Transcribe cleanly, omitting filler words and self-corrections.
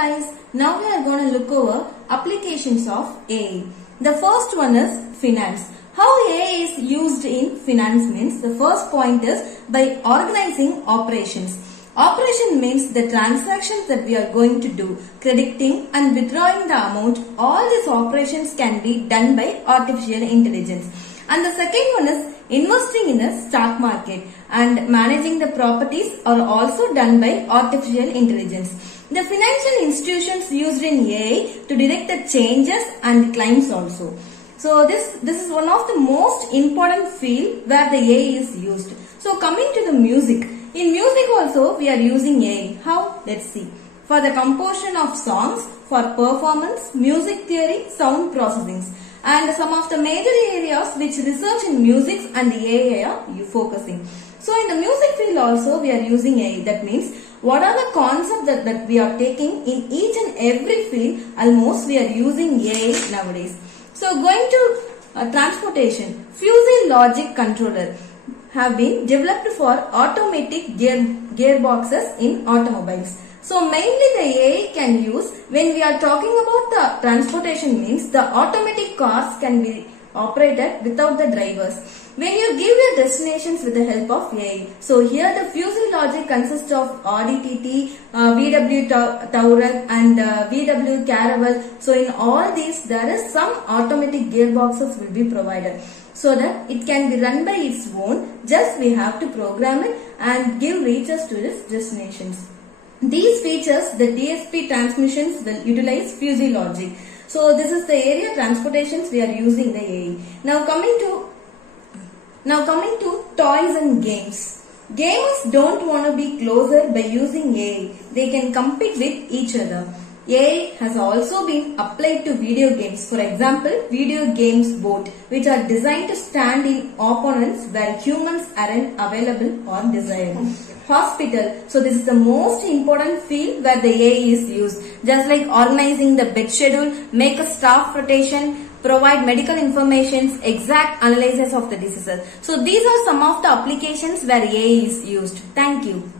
guys, now we are going to look over applications of AI. The first one is finance. How AI is used in finance means the first point is by organizing operations. Operation means the transactions that we are going to do, crediting and withdrawing the amount. All these operations can be done by artificial intelligence. And the second one is investing in a stock market and managing the properties are also done by artificial intelligence. The financial institutions used in AI to detect the changes and claims also. So this is one of the most important field where the AI is used. So coming to the music. In music also we are using AI. How? Let's see. For the composition of songs, for performance, music theory, sound processing. And some of the major areas which research in music and the AI are focusing. So in the music field also we are using AI. That means what are the concepts that we are taking in each and every field, almost we are using AI nowadays. So going to transportation, Fuzzy Logic Controller have been developed for automatic gearboxes in automobiles. So mainly the AI can use when we are talking about the transportation means the automatic cars can be operated without the drivers. When you give your destinations with the help of AI. So here the Fuzzy Logic consists of Audi TT, VW Touareg and VW Caravelle. So in all these there is some automatic gearboxes will be provided. So that it can be run by its own, just we have to program it and give reaches to its destinations. These features, the DSP transmissions will utilize Fuzzy Logic. So this is the area transportations we are using the AI. Now coming to toys and games. Gamers don't want to be closer by using AI. They can compete with each other. AI has also been applied to video games. For example, video games board, which are designed to stand in opponents where humans aren't available or desired. Hospital. So this is the most important field where the AI is used. Just like organizing the bed schedule, make a staff rotation, provide medical information, exact analysis of the diseases. So these are some of the applications where AI is used. Thank you.